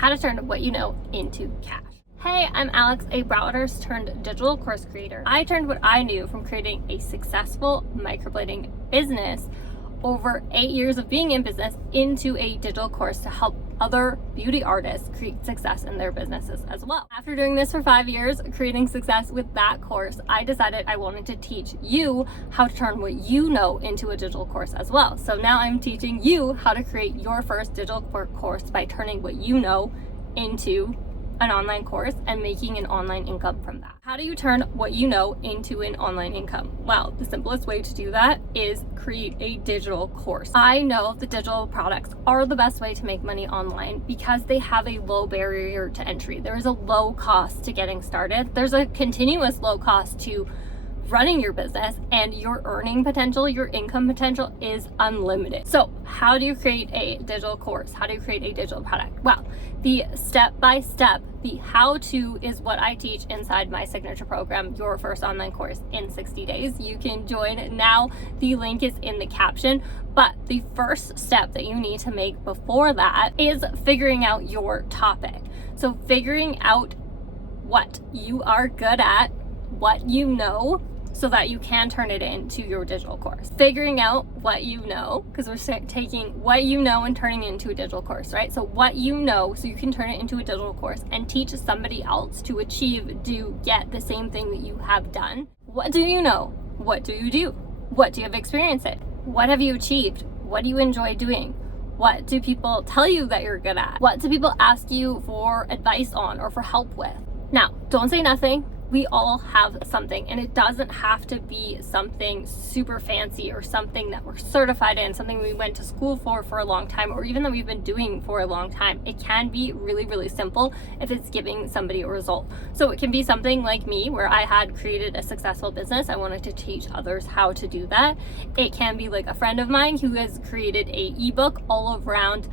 How to turn what you know into cash. Hey, I'm Alex, a browsers turned digital course creator. I turned what I knew from creating a successful microblading business over 8 years of being in business into a digital course to help other beauty artists create success in their businesses as well. After doing this for 5 years, creating success with that course, I decided I wanted to teach you how to turn what you know into a digital course as well. So now I'm teaching you how to create your first digital course by turning what you know into an online course and making an online income from that. How do you turn what you know into an online income? Well, the simplest way to do that is create a digital course. I know the digital products are the best way to make money online because they have a low barrier to entry. There is a low cost to getting started. There's a continuous low cost to running your business, and your earning potential, your income potential is unlimited. So how do you create a digital course? How do you create a digital product? Well, the step-by-step, the how-to is what I teach inside my signature program, Your First Online Course in 60 Days. You can join now. The link is in the caption. But the first step that you need to make before that is figuring out your topic. So figuring out what you are good at, what you know, so that you can turn it into your digital course. Figuring out what you know, because we're taking what you know and turning it into a digital course, right? So what you know, so you can turn it into a digital course and teach somebody else to get the same thing that you have done. What do you know? What do you do? What do you have experience in? What have you achieved? What do you enjoy doing? What do people tell you that you're good at? What do people ask you for advice on or for help with? Now, don't say nothing. We all have something, and it doesn't have to be something super fancy or something that we're certified in, something we went to school for a long time, or even that we've been doing for a long time. It can be really, really simple if it's giving somebody a result. So it can be something like me, where I had created a successful business. I wanted to teach others how to do that. It can be like a friend of mine who has created a ebook all around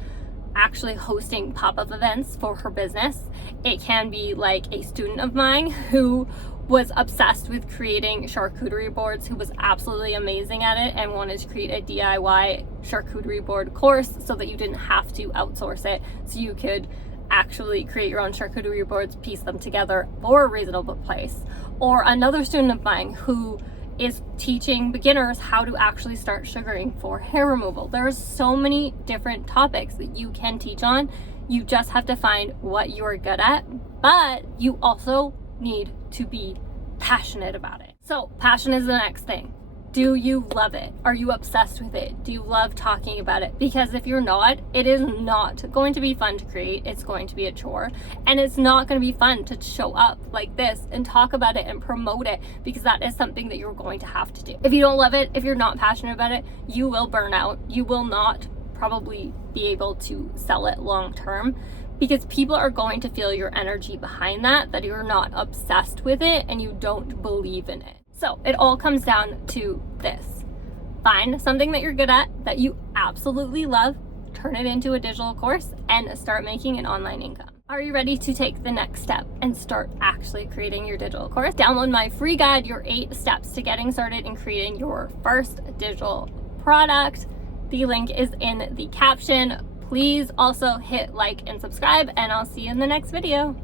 actually hosting pop-up events for her business. It can be like a student of mine who was obsessed with creating charcuterie boards, who was absolutely amazing at it and wanted to create a DIY charcuterie board course so that you didn't have to outsource it, so you could actually create your own charcuterie boards, piece them together for a reasonable price. Or another student of mine who is teaching beginners how to actually start sugaring for hair removal. There's so many different topics that you can teach on. You just have to find what you are good at, but you also need to be passionate about it. So passion is the next thing. Do you love it? Are you obsessed with it? Do you love talking about it? Because if you're not, it is not going to be fun to create. It's going to be a chore, and it's not going to be fun to show up like this and talk about it and promote it, because that is something that you're going to have to do. If you don't love it, if you're not passionate about it, you will burn out. You will not probably be able to sell it long term, because people are going to feel your energy behind that you're not obsessed with it and you don't believe in it. So it all comes down to this. Find something that you're good at, that you absolutely love, turn it into a digital course, and start making an online income. Are you ready to take the next step and start actually creating your digital course? Download my free guide, your 8 steps to getting started in creating your first digital product. The link is in the caption. Please also hit like and subscribe, and I'll see you in the next video.